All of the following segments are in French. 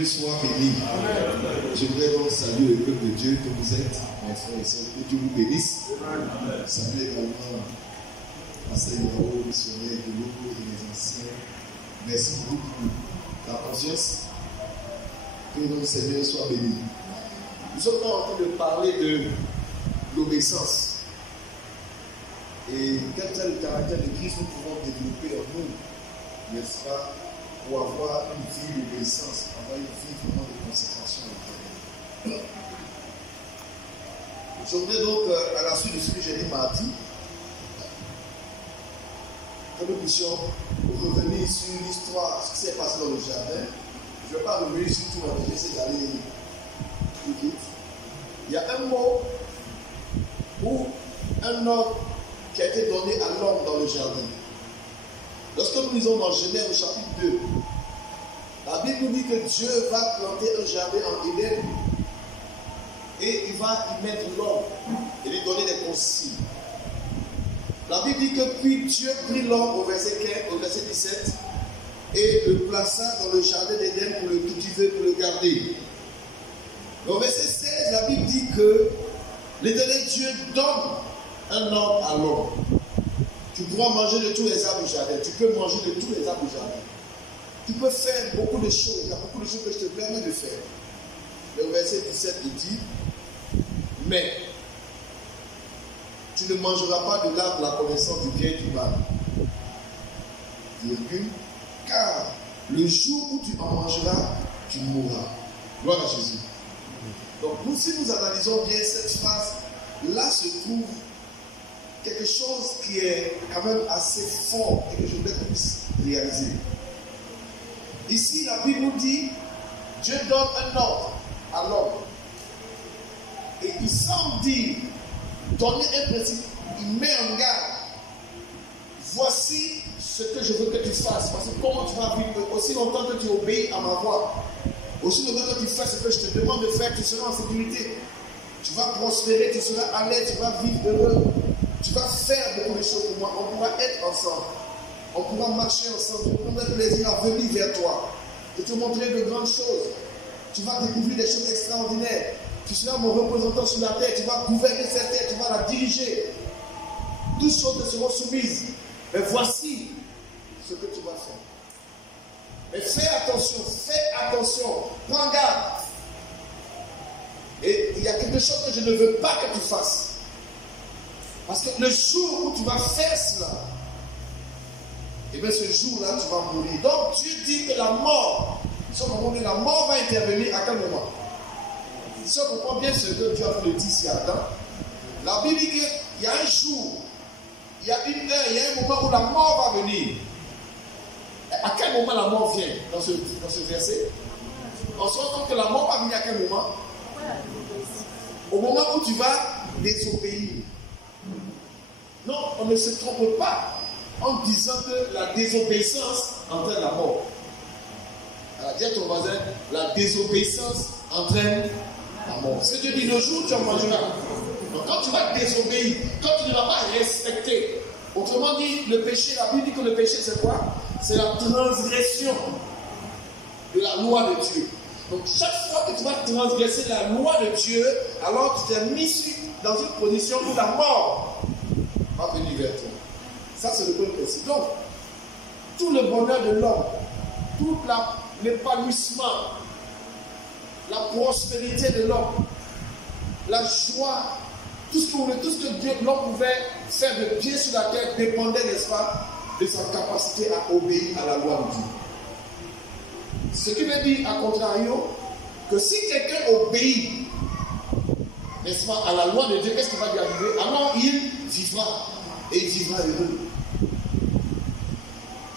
Dieu soit béni. Je voudrais donc saluer le peuple de Dieu que vous êtes, mes frères et sœurs, que Dieu vous bénisse. Saluer également l'enseignant missionnaire de l'eau et les anciens. Merci beaucoup pour la conscience. Que notre Seigneur soit béni. Nous sommes en train de parler de l'obéissance. Et quel est le caractère de Christ nous pouvons développer en nous, n'est-ce pas, pour avoir une vie d'obéissance, avoir une vie vraiment de consécration à l'Éternel. Je voudrais donc, à la suite de ce que j'ai dit mardi, que nous puissions revenir sur l'histoire, ce qui s'est passé dans le jardin. Je ne vais pas revenir sur tout, mais j'essaie d'aller plus vite. Il y a un mot ou un ordre qui a été donné à l'homme dans le jardin. Lorsque nous lisons dans Genèse au chapitre 2, la Bible nous dit que Dieu va planter un jardin en Éden et il va y mettre l'homme et lui donner des consignes. La Bible dit que puis Dieu prit l'homme au verset 15, au verset 17 et le plaça dans le jardin d'Éden pour le cultiver, pour le garder. Au verset 16, la Bible dit que l'Éternel Dieu donne un ordre à l'homme. Tu pourras manger de tous les arbres du jardin. Tu peux manger de tous les arbres du jardin. Tu peux faire beaucoup de choses. Il y a beaucoup de choses que je te permets de faire. Le verset 17 il dit, mais tu ne mangeras pas de l'arbre de la connaissance du bien et du mal. Virgule, car le jour où tu en mangeras, tu mourras. Gloire à Jésus. Donc, nous, si nous analysons bien cette phrase, là se trouve quelque chose qui est quand même assez fort et que je voudrais qu'on puisse réaliser. Ici, la Bible nous dit, Dieu donne un ordre à l'homme. Et il semble dire, donner un principe, il met en garde. Voici ce que je veux que tu fasses. Parce que comment tu vas vivre, aussi longtemps que tu obéis à ma voix, aussi longtemps que tu fais ce que je te demande de faire, tu seras en sécurité. Tu vas prospérer, tu seras à l'aise, tu vas vivre heureux. Tu vas faire beaucoup de choses pour moi. On pourra être ensemble. On pourra marcher ensemble. Je prendrai plaisir à venir vers toi. Et te montrer de grandes choses. Tu vas découvrir des choses extraordinaires. Tu seras mon représentant sur la terre. Tu vas gouverner cette terre. Tu vas la diriger. Toutes choses te seront soumises. Mais voici ce que tu vas faire. Mais fais attention. Prends garde. Et il y a quelque chose que je ne veux pas que tu fasses. Parce que le jour où tu vas faire cela, et bien ce jour-là, tu vas mourir. Donc Dieu dit que la mort, la mort va intervenir à quel moment? Si on comprend bien ce que Dieu a fait le dire ici à Adam, la Bible dit qu'il y a un jour, il y a une heure, il y a un moment où la mort va venir. À quel moment la mort vient dans ce verset? On se rend compte que la mort va venir à quel moment? Au moment où tu vas désobéir. Non, on ne se trompe pas en disant que la désobéissance entraîne la mort. Alors, dis à ton voisin, la désobéissance entraîne la mort. C'est Dieu dit, le jour où tu en mangeras. Donc, quand tu vas désobéir, quand tu ne vas pas respecter, autrement dit, le péché, la Bible dit que le péché, c'est quoi? C'est la transgression de la loi de Dieu. Donc, chaque fois que tu vas transgresser la loi de Dieu, alors tu t'es mis dans une position où la mort va venir vers toi. Ça, c'est le bon principe. Donc, tout le bonheur de l'homme, tout l'épanouissement, la prospérité de l'homme, la joie, tout ce que l'homme pouvait faire de bien sur la terre dépendait, n'est-ce pas, de sa capacité à obéir à la loi de Dieu. Ce qui veut dire, à contrario, que si quelqu'un obéit, n'est-ce pas, à la loi de Dieu, qu'est-ce qui va lui arriver? Alors il vivra, et il vivra heureux.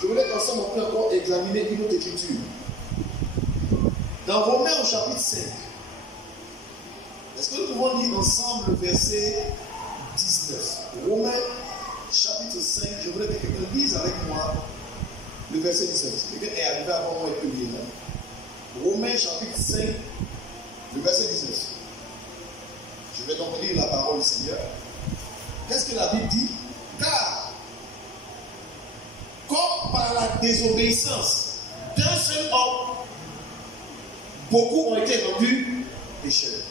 Je voulais qu'ensemble on puisse encore examiner une autre écriture. Dans Romains au chapitre 5, est-ce que nous pouvons lire ensemble le verset 19? Romains chapitre 5, je voudrais que quelqu'un lise avec moi le verset 19. Quelqu'un est arrivé avant moi et peut lire. Romains chapitre 5, le verset 19. Je vais donc lire la parole du Seigneur. Qu'est-ce que la Bible dit? Car, comme par la désobéissance d'un seul homme, beaucoup ont été rendus pécheurs.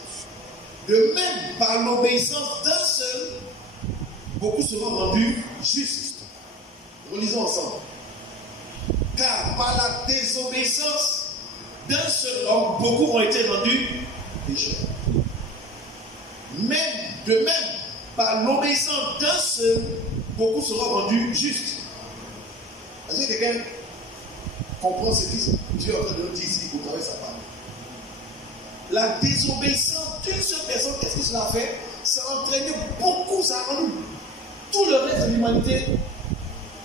De même, par l'obéissance d'un seul, beaucoup seront rendus justes. Relisons ensemble. Car par la désobéissance d'un seul homme, beaucoup ont été rendus pécheurs. De même, par l'obéissance d'un seul, beaucoup seront rendus justes. Est-ce que quelqu'un comprend ce que Dieu est en train de nous dire ici au travers de sa parole? La désobéissance d'une seule personne, qu'est-ce que cela fait? Ça a entraîné beaucoup, ça a rendu tout le reste de l'humanité,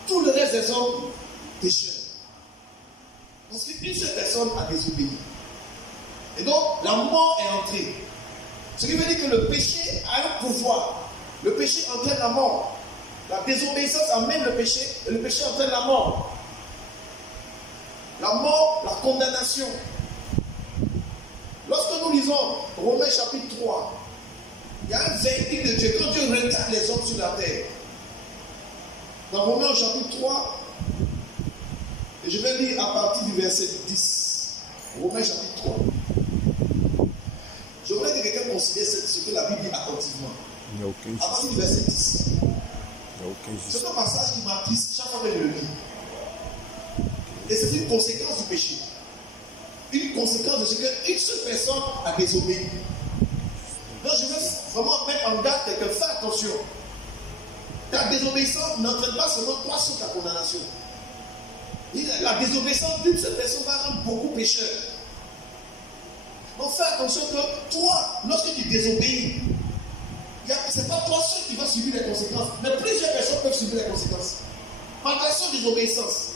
tout le reste des hommes pécheurs. Parce qu'une seule personne a désobéi. Et donc, la mort est entrée. Ce qui veut dire que le péché a un pouvoir. Le péché entraîne la mort. La désobéissance amène le péché, et le péché entraîne la mort. La mort, la condamnation. Lorsque nous lisons Romains chapitre 3, il y a un verdict de Dieu. Quand Dieu regarde les hommes sur la terre, dans Romains chapitre 3, et je vais lire à partir du verset 10. Romains chapitre 3. Je voudrais que quelqu'un considère ce que la Bible dit attentivement. À partir du verset 10. C'est un passage qui m'attriste chaque fois que je le lis. Et c'est une conséquence du péché. Une conséquence de ce qu'une seule personne a désobéi. Donc je veux vraiment mettre en garde quelqu'un. Fais attention. Ta désobéissance n'entraîne pas seulement toi sur ta condamnation. La désobéissance d'une seule personne va rendre beaucoup pécheurs. Donc fais attention que toi, lorsque tu désobéis, ce n'est pas toi seul qui va subir les conséquences, mais plusieurs personnes peuvent subir les conséquences. Par ta seule désobéissance.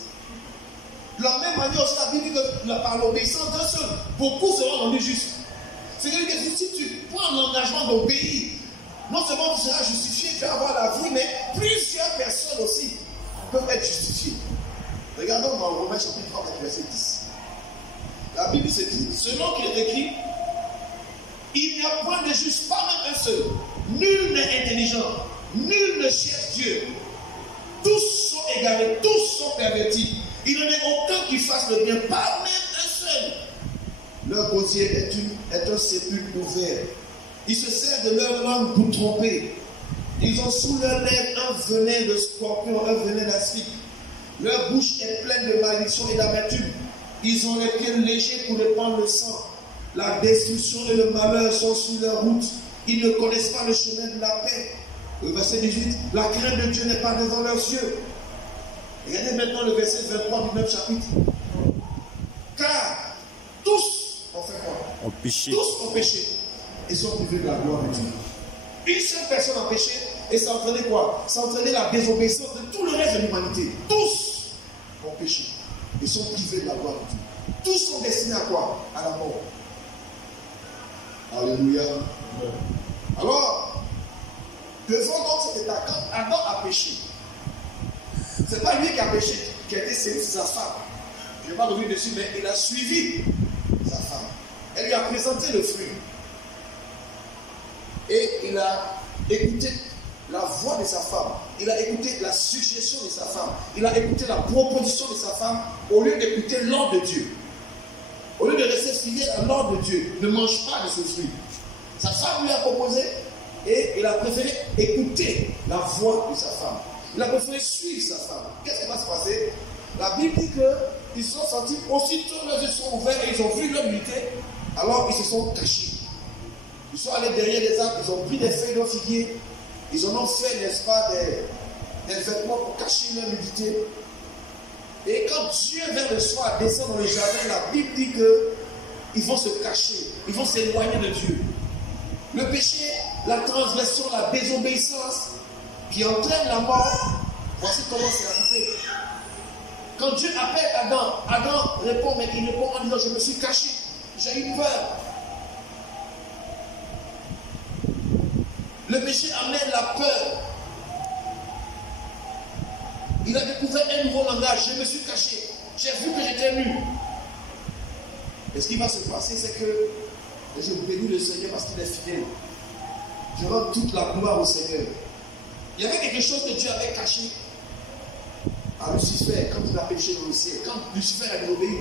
De la même manière aussi, la Bible dit que par l'obéissance d'un seul, beaucoup seront rendus justes. C'est-à-dire que si tu prends l'engagement d'obéir, non seulement tu seras justifié, tu vas avoir la vie, mais plusieurs personnes aussi peuvent être justifiées. Regardons dans Romains chapitre 3, verset 10. La Bible se dit, selon qu'il est écrit, il n'y a point de juste, pas même un seul. Nul n'est intelligent, nul ne cherche Dieu. Tous sont égarés, tous sont pervertis. Il n'en est aucun qui fasse le bien, pas même un seul. Leur gosier est un sépulcre ouvert. Ils se servent de leur langue pour tromper. Ils ont sous leurs lèvres un venin de scorpion, un venin d'aspi. Leur bouche est pleine de malédiction et d'amertume. Ils ont les pieds légers pour répandre le sang. La destruction et le malheur sont sur leur route. Ils ne connaissent pas le chemin de la paix. Le verset 18, la crainte de Dieu n'est pas devant leurs yeux. Regardez maintenant le verset 23 du même chapitre. Car tous ont fait quoi? Tous ont péché et sont privés de la gloire de Dieu. Une seule personne a péché et ça entraînait quoi? Ça entraînait la désobéissance de tout le reste de l'humanité. Tous ont péché et sont privés de la gloire de Dieu. Tous sont destinés à quoi? À la mort. Alléluia. Alors, devant donc cet état, quand Adam a péché, ce n'est pas lui qui a péché, qui a été séduit, c'est sa femme. Je ne vais pas revenir dessus, mais il a suivi sa femme. Elle lui a présenté le fruit. Et il a écouté la voix de sa femme. Il a écouté la suggestion de sa femme. Il a écouté la proposition de sa femme au lieu d'écouter l'ordre de Dieu. Au lieu de rester fidèle à l'ordre de Dieu, ne mange pas de ce fruit. Sa femme lui a proposé et il a préféré écouter la voix de sa femme. Il a préféré suivre sa femme. Qu'est-ce qui va se passer? La Bible dit qu'ils se sont sentis, aussitôt leurs yeux sont ouverts et ils ont vu leur nudité, alors ils se sont cachés. Ils sont allés derrière les arbres, ils ont pris des feuilles de figuier, ils en ont fait, n'est-ce pas, des vêtements pour cacher leur nudité. Et quand Dieu vient le soir descendre dans le jardin, la Bible dit qu'ils vont se cacher, ils vont s'éloigner de Dieu. Le péché, la transgression, la désobéissance qui entraîne la mort, voici comment c'est arrivé. Quand Dieu appelle Adam, Adam répond, mais il répond en disant, je me suis caché, j'ai eu peur. Le péché amène la peur. Il a découvert un nouveau langage, je me suis caché, j'ai vu que j'étais nu. Et ce qui va se passer, c'est que je bénis le Seigneur parce qu'il est fidèle. Je rends toute la gloire au Seigneur. Il y avait quelque chose que Dieu avait caché à Lucifer quand il a péché dans le ciel. Quand Lucifer a désobéi,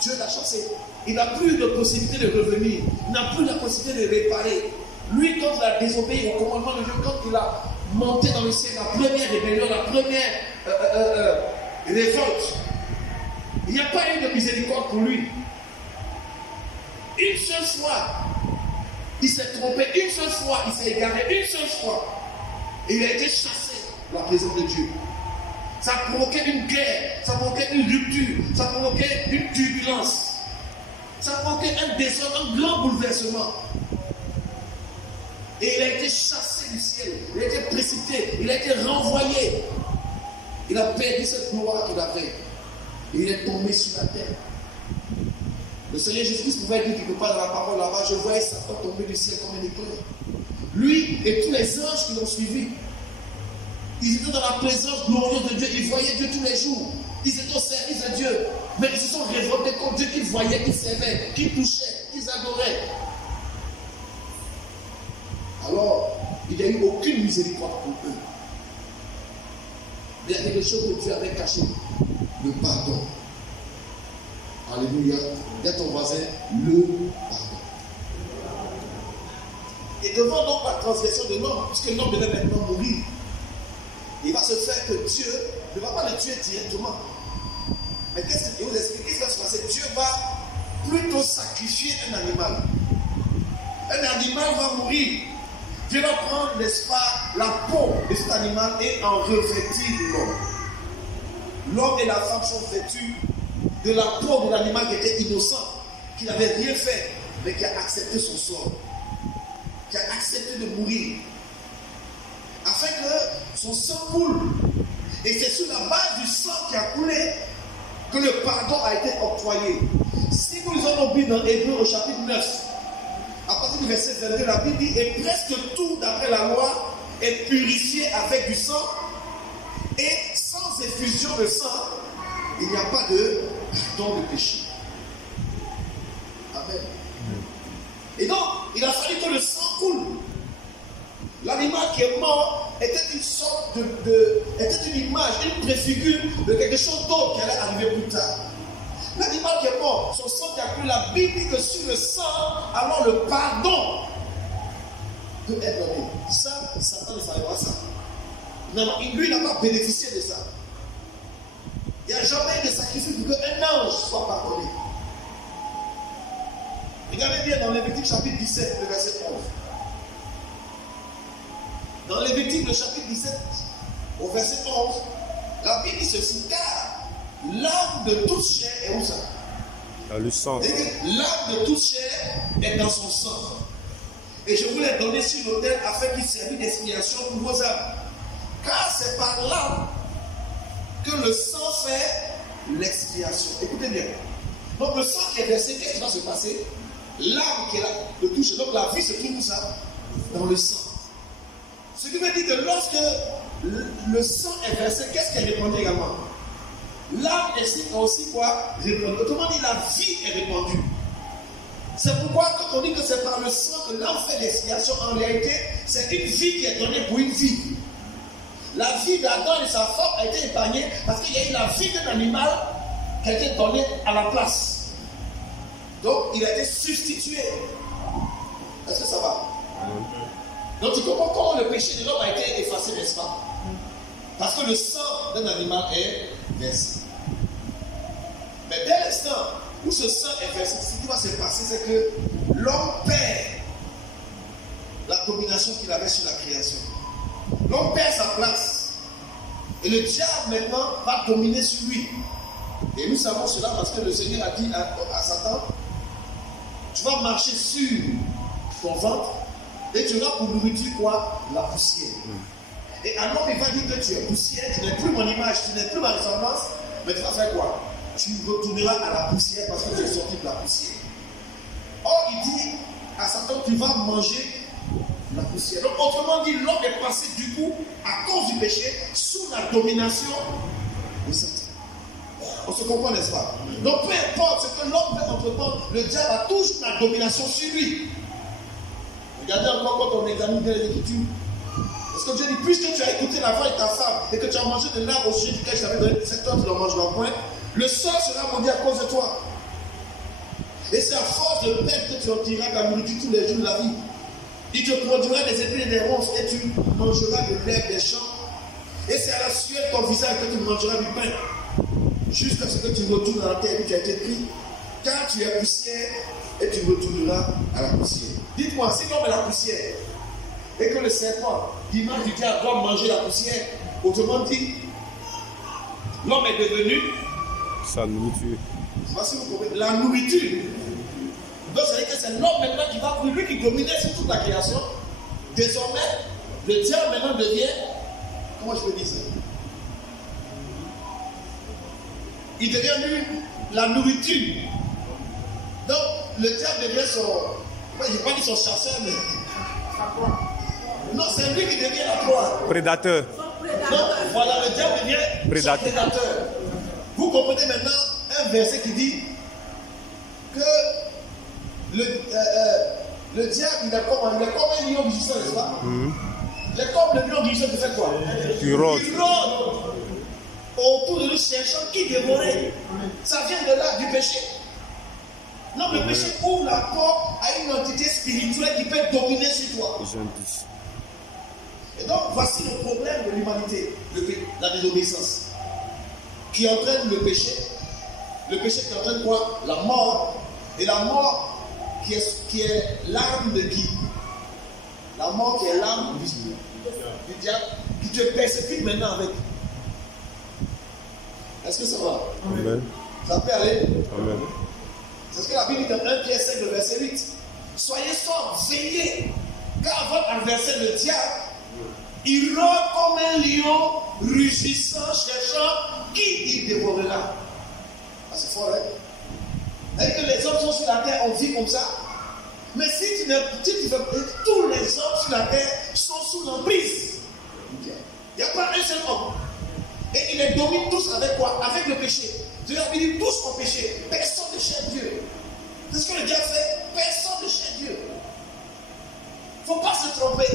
Dieu l'a chassé. il n'a plus de possibilité de revenir. Il n'a plus la possibilité de réparer. Lui, quand il a désobéi au commandement de Dieu, quand il a monté dans le ciel, la première rébellion, la première révolte, il n'y a pas eu de miséricorde pour lui. Une seule fois, il s'est trompé. Une seule fois, il s'est égaré. Une seule fois, et il a été chassé de la présence de Dieu. Ça a provoqué une guerre, ça a provoqué une rupture, ça a provoqué une turbulence, ça a provoqué un désordre, un grand bouleversement. Et il a été chassé du ciel, il a été précipité, il a été renvoyé. Il a perdu cette gloire qu'il avait. Et il est tombé sur la terre. Le Seigneur Jésus-Christ pouvait dire quelque part dans la parole là-bas, je voyais Satan tomber du ciel comme un éclair. Lui et tous les anges qui l'ont suivi. Ils étaient dans la présence glorieuse de Dieu, ils voyaient Dieu tous les jours. Ils étaient au service de Dieu. Mais ils se sont révoltés contre Dieu qu'ils voyaient, qu'ils servaient, qu'ils touchaient, qu'ils adoraient. Alors, il n'y a eu aucune miséricorde pour eux. Il y a quelque chose que Dieu avait caché. Le pardon. Alléluia. Dis à ton voisin, le pardon. Et devant donc la transgression de l'homme, puisque l'homme devait maintenant mourir, il va se faire que Dieu ne va pas le tuer directement. Mais qu'est-ce que je vous explique? Qu'est-ce qui va se passer? Dieu va plutôt sacrifier un animal. Un animal va mourir. Dieu va prendre, n'est-ce pas, la peau de cet animal et en revêtir l'homme. L'homme et la femme sont vêtus de la peau de l'animal qui était innocent, qui n'avait rien fait, mais qui a accepté son sort, qui a accepté de mourir, afin que son sang coule. Et c'est sur la base du sang qui a coulé que le pardon a été octroyé. Si nous lisons nos Bibles dans Hébreux au chapitre 9, à partir du verset 22, la Bible dit, et presque tout d'après la loi est purifié avec du sang, et sans effusion de sang, il n'y a pas de pardon de péché. Amen. Et donc, il a fallu que le sang coule. L'animal qui est mort était une sorte était une image, une préfigure de quelque chose d'autre qui allait arriver plus tard. L'animal qui est mort, son sang qui a coulé, la Bible dit que sur le sang, alors le pardon peut être donné. Ça, Satan ne savait pas ça. Non, lui n'a pas bénéficié de ça. Il n'y a jamais eu de sacrifice pour qu'un ange soit pardonné. Regardez bien dans Lévitique chapitre 17, le verset 11. Dans Lévitique, le chapitre 17, au verset 11, la Bible dit ceci, car l'âme de toute chair est où ça? Dans le sang. L'âme de toute chair est dans son sang. Et je vous l'ai donné sur l'autel afin qu'il servît d'expiation pour vos âmes. Car c'est par l'âme que le sang fait l'expiation. Écoutez bien. Donc le sang qui est versé, qu'est-ce qui va se passer? L'âme qui est là, de toucher. Donc la vie se trouve où ça? Dans le sang. Ce qui veut dire que lorsque le sang est versé, qu'est-ce qui est répandu également? L'âme est aussi quoi? Répandue. Autrement dit, la vie est répandue. C'est pourquoi quand on dit que c'est par le sang que l'âme fait l'expiation, en réalité, c'est une vie qui est donnée pour une vie. La vie d'Adam et sa femme a été épargnée parce qu'il y a eu la vie d'un animal qui a été donnée à la place. Donc, il a été substitué. Est-ce que ça va? Donc, tu comprends comment le péché de l'homme a été effacé, n'est-ce pas? Parce que le sang d'un animal est versé. Mais dès l'instant où ce sang est versé, ce qui va se passer, c'est que l'homme perd la domination qu'il avait sur la création. L'homme perd sa place. Et le diable maintenant va dominer sur lui. Et nous savons cela parce que le Seigneur a dit à Satan, tu vas marcher sur ton ventre et tu auras pour nourriture quoi? La poussière. Et alors il va dire que tu es poussière, tu n'es plus mon image, tu n'es plus ma ressemblance, mais tu vas faire quoi? Tu retourneras à la poussière parce que tu es sorti de la poussière. Or il dit à Satan, tu vas manger la poussière. Donc autrement dit, l'homme est passé du coup, à cause du péché, sous la domination de Satan. On se comprend, n'est-ce pas? Donc peu importe ce que l'homme veut entreprendre, le diable a toujours la domination sur lui. Regardez encore quand on examine bien les Écritures. Parce que Dieu dit, puisque tu as écouté la voix de ta femme et que tu as mangé de l'arbre au sujet duquel je t'avais donné cette heure, tu ne mangeras point, le sort sera maudit à cause de toi. Et c'est à force de perdre que tu obtiendras ta nourriture tous les jours de la vie. Il te produira des épines et des ronces et tu mangeras de l'herbe des champs. Et c'est à la sueur de ton visage que tu mangeras du pain. Jusqu'à ce que tu retournes dans la terre où tu as été pris. Car tu es poussière et tu retourneras à la poussière. Dites-moi, si l'homme est la poussière et que le serpent, l'image du diable, doit manger la poussière, autrement dit, l'homme est devenu sa nourriture. Voici vous comprenez, la nourriture. Donc, ça veut dire que c'est l'homme maintenant qui va prendre, lui qui dominait sur toute la création. Désormais, le diable maintenant devient, comment je peux dire ça? Il devient lui la nourriture. Donc, le diable devient son, je n'ai pas dit son chasseur, mais non, c'est lui qui devient la proie. Prédateur. Donc, voilà, le diable devient prédateur. Vous comprenez maintenant un verset qui dit que le diable, il est comme un lion rugissant, n'est-ce pas? Il est comme le lion rugissant qui fait quoi? Qui rôde. Il rôde autour de nous cherchant qui dévorer. Ça vient de là, du péché. Non, le péché ouvre la porte à une entité spirituelle qui peut dominer sur toi. Et donc, voici le problème de l'humanité, la désobéissance, qui entraîne le péché. Le péché qui entraîne quoi? La mort. Et la mort qui est l'arme de qui? La mort qui est l'arme du diable, qui te persécute maintenant avec. Est-ce que ça va? Amen. Ça peut aller? Amen. C'est ce que la Bible dit dans 1 Pierre 5, le verset 8. Soyez sobres, veillez, car votre adversaire, le diable, il rôde comme un lion, rugissant, cherchant qui il dévorera. Ah, c'est fort, hein? C'est-à-dire que les hommes sont sur la terre, on vit comme ça. Mais si tu fais, tous les hommes sur la terre sont sous l'emprise. Il n'y a pas un seul homme. Et ils les dominent tous avec quoi? Avec le péché. Dieu a dit tous ont péché. Personne ne cherche Dieu. C'est ce que le diable fait. Personne ne cherche Dieu. Il ne faut pas se tromper.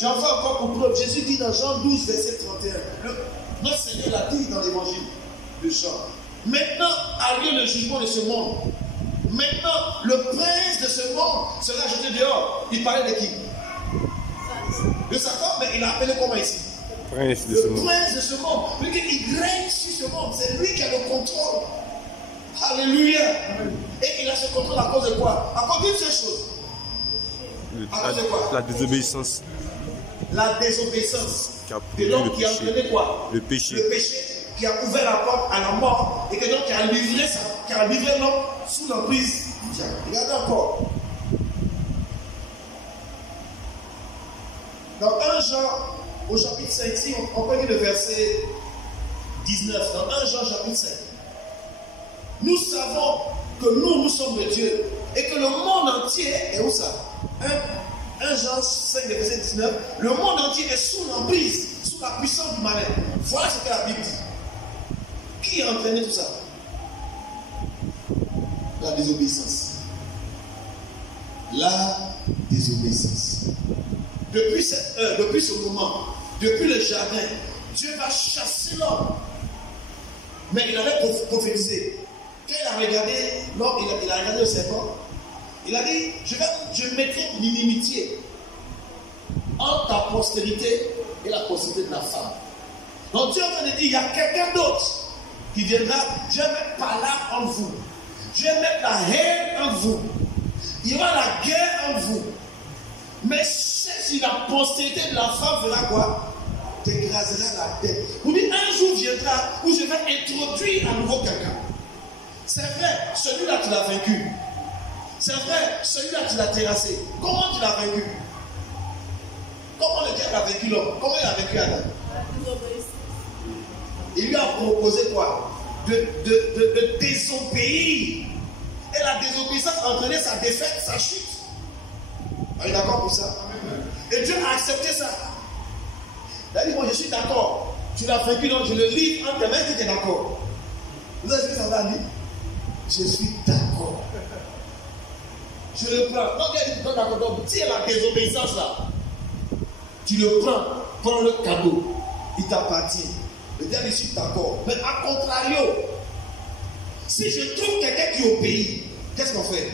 J'en fais encore pour preuve. Jésus dit dans Jean 12, verset 31. Notre Seigneur l'a dit dans l'évangile de Jean. Maintenant a lieu le jugement de ce monde. Maintenant, le prince de ce monde sera jeté dehors. Il parlait de qui? De Satan, mais il a appelé comment ici? Prince de ce monde. Le prince de ce monde. Il règne sur ce monde. C'est lui qui a le contrôle. Alléluia. Et il a ce contrôle à cause de quoi? À cause d'une seule chose. À cause de quoi? La désobéissance. La désobéissance. Qui a de l'homme qui a entraîné quoi? Le péché. Le péché qui a ouvert la porte à la mort et que donc qui a livré l'homme sous l'emprise du diable. Regardez encore. Dans 1 Jean, au chapitre 5, ici, on peut lire le verset 19. Dans 1 Jean, chapitre 5. Nous savons que nous sommes de Dieu et que le monde entier est où ça? 1 Jean 5, verset 19. Le monde entier est sous l'emprise, sous la puissance du malin. Voilà ce que la Bible dit. Qui a entraîné tout ça? La désobéissance. La désobéissance. Depuis ce moment, depuis le jardin, Dieu va chasser l'homme. Mais il avait prophétisé. Quand il a regardé l'homme, il a regardé le serpent. Il a dit, je mettrai une inimitié entre ta postérité et la postérité de la femme. Donc Dieu est en train de dire, il y a quelqu'un d'autre qui viendra, je vais mettre par là en vous. Je vais mettre la haine en vous. Il y aura la guerre en vous. Mais si la postérité de la femme fera quoi? T'écrasera la tête. Vous dites, un jour viendra où je vais introduire à nouveau quelqu'un. C'est vrai, celui-là tu l'as vaincu. C'est vrai, celui-là tu l'as terrassé. Comment tu l'as vaincu? Comment le diable a vaincu l'homme? Comment il a vaincu Adam? Il lui a proposé quoi? De désobéir. Et la désobéissance entraînait sa défaite, sa chute. Vous êtes d'accord pour ça? Et Dieu a accepté ça. Il a dit, moi je suis d'accord. Tu l'as vaincu, donc je le livre entre tes mains si tu es d'accord. Vous savez ce que ça va dire? Je suis d'accord. Je le prends. Donc il a dit, non d'accord, donc tiens la désobéissance là. Tu le prends le cadeau. Il t'appartient. Le diable, je suis d'accord. Mais à contrario, Si je trouve quelqu'un qui obéit, qu'est-ce qu'on fait?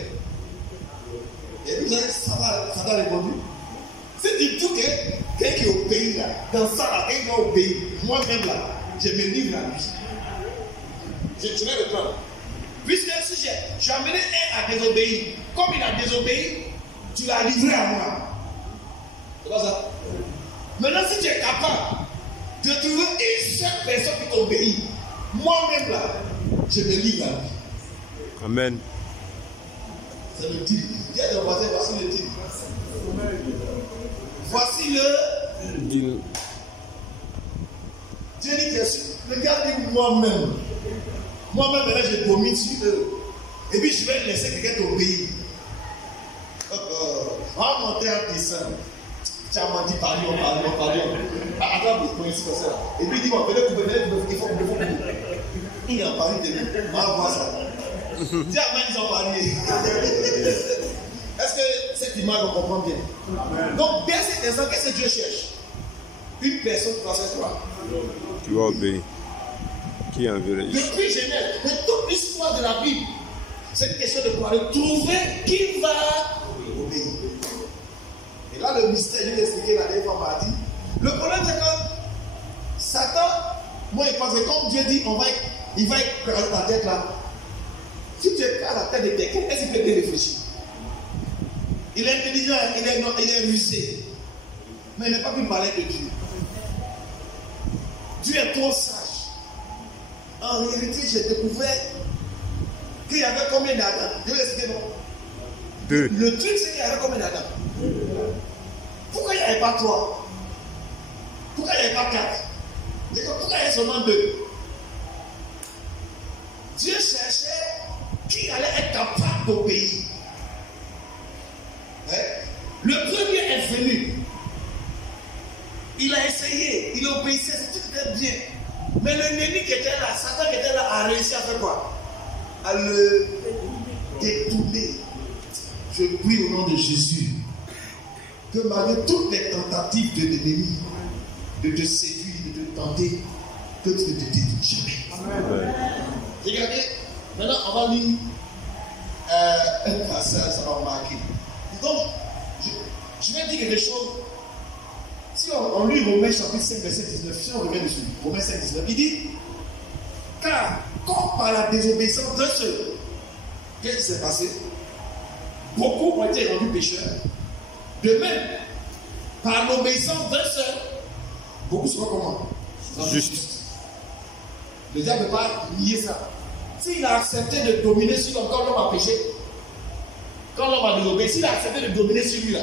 Et vous avez ça va répondre. Si tu trouves quelqu'un qui obéit là, dans ça là, quelqu'un qui obéit, moi-même là, je me livre à lui. Je vais le prendre. Puisque si j'ai amené un à désobéir, comme il a désobéi, tu l'as livré à moi. C'est pas ça? Maintenant, si tu es capable de trouver une seule personne qui t'obéit, moi-même là, je me livre à lui. Amen. C'est le titre. Dis à ton voisin, voici le titre. Voici le. Deal. Dieu dit que le gars dit moi-même. Moi-même, là, je domine sur eux. Et puis, je vais laisser quelqu'un t'obéir. En monter en descend. Tu as menti, pardon. Attends, vous connaissez comme ça. Et puis, il dit, venez, il faut. Il en parle de nous. On va voir ça. Dis à moi, ils ont parlé. Est-ce que cette image, on comprend bien? Donc, bien cet instant, qu'est-ce que Dieu cherche? Une personne qui va faire quoi? Qui va obéir. Qui enverra. Depuis Genèse, de toute l'histoire de la Bible, c'est une question de pouvoir trouver qui va obéir. Et là, le mystère, je vais expliquer la dernière fois, m'a dit. Le problème, c'est que Satan, moi, il pense que comme Dieu dit, il va écraser ta tête là. Si tu écrases la tête de quelqu'un, est-ce qu'il peut bien réfléchir? Il est intelligent, il est rusé. Mais il n'est pas plus malin que Dieu. Dieu est trop sage. En réalité, j'ai découvert qu'il y avait combien d'Adam? Je vais expliquer non. 2. Le truc, c'est qu'il y avait combien d'Adam? Pourquoi il n'y avait pas 3? Pourquoi il n'y avait pas 4? Pourquoi il y avait seulement 2? Dieu cherchait qui allait être capable d'obéir. Le premier est venu. Il a essayé, il obéissait, c'était bien. Mais l'ennemi qui était là, Satan qui était là, a réussi à faire quoi? À le détourner. Je prie au nom de Jésus que malgré toutes les tentatives de l'ennemi de te séduire, de te tenter, que tu ne te détournes jamais. Amen. Regardez, maintenant on va lire un passage, ça va marquer. Donc, je vais dire quelque chose. Si on lit Romains chapitre 5, verset 19, si on revient dessus, Romains 5, 19, il dit, car comme par la désobéissance d'un seul, qu'est-ce qui s'est passé? Beaucoup ont été rendus pécheurs. De même, par l'obéissance d'un seul, beaucoup seront comment? Juste. Le diable ne peut pas nier ça. S'il a accepté de dominer sur l'homme quand l'homme a péché, quand l'homme a désobéi, s'il a accepté de dominer sur lui là,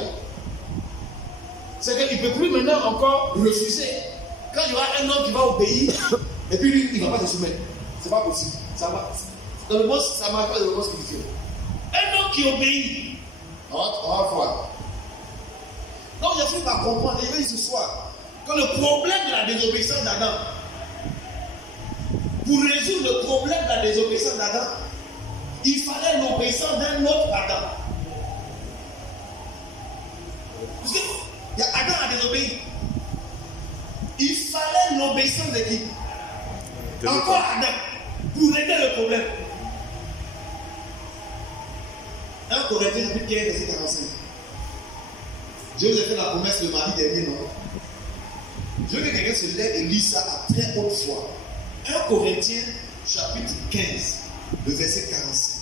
c'est qu'il ne peut plus maintenant encore refuser. Quand il y aura un homme qui va obéir, et puis lui, il ne va pas se soumettre. C'est pas possible. Ça va. Dans le monde, ça ne marche pas dans le monde spirituel. Un homme qui obéit, on va voir. Donc, j'ai fini par comprendre, et ce soir, que le problème de la désobéissance d'Adam, pour résoudre le problème de la désobéissance d'Adam, il fallait l'obéissance d'un autre Adam. Parce que Adam a désobéi. Il fallait l'obéissance de qui? Encore Adam, pour régler le problème. 1 Corinthiens chapitre 15, verset 45. Dieu vous a fait la promesse le mardi dernier, non? Je veux que quelqu'un se lève et lise ça à très haute voix. 1 Corinthiens chapitre 15, le verset 45.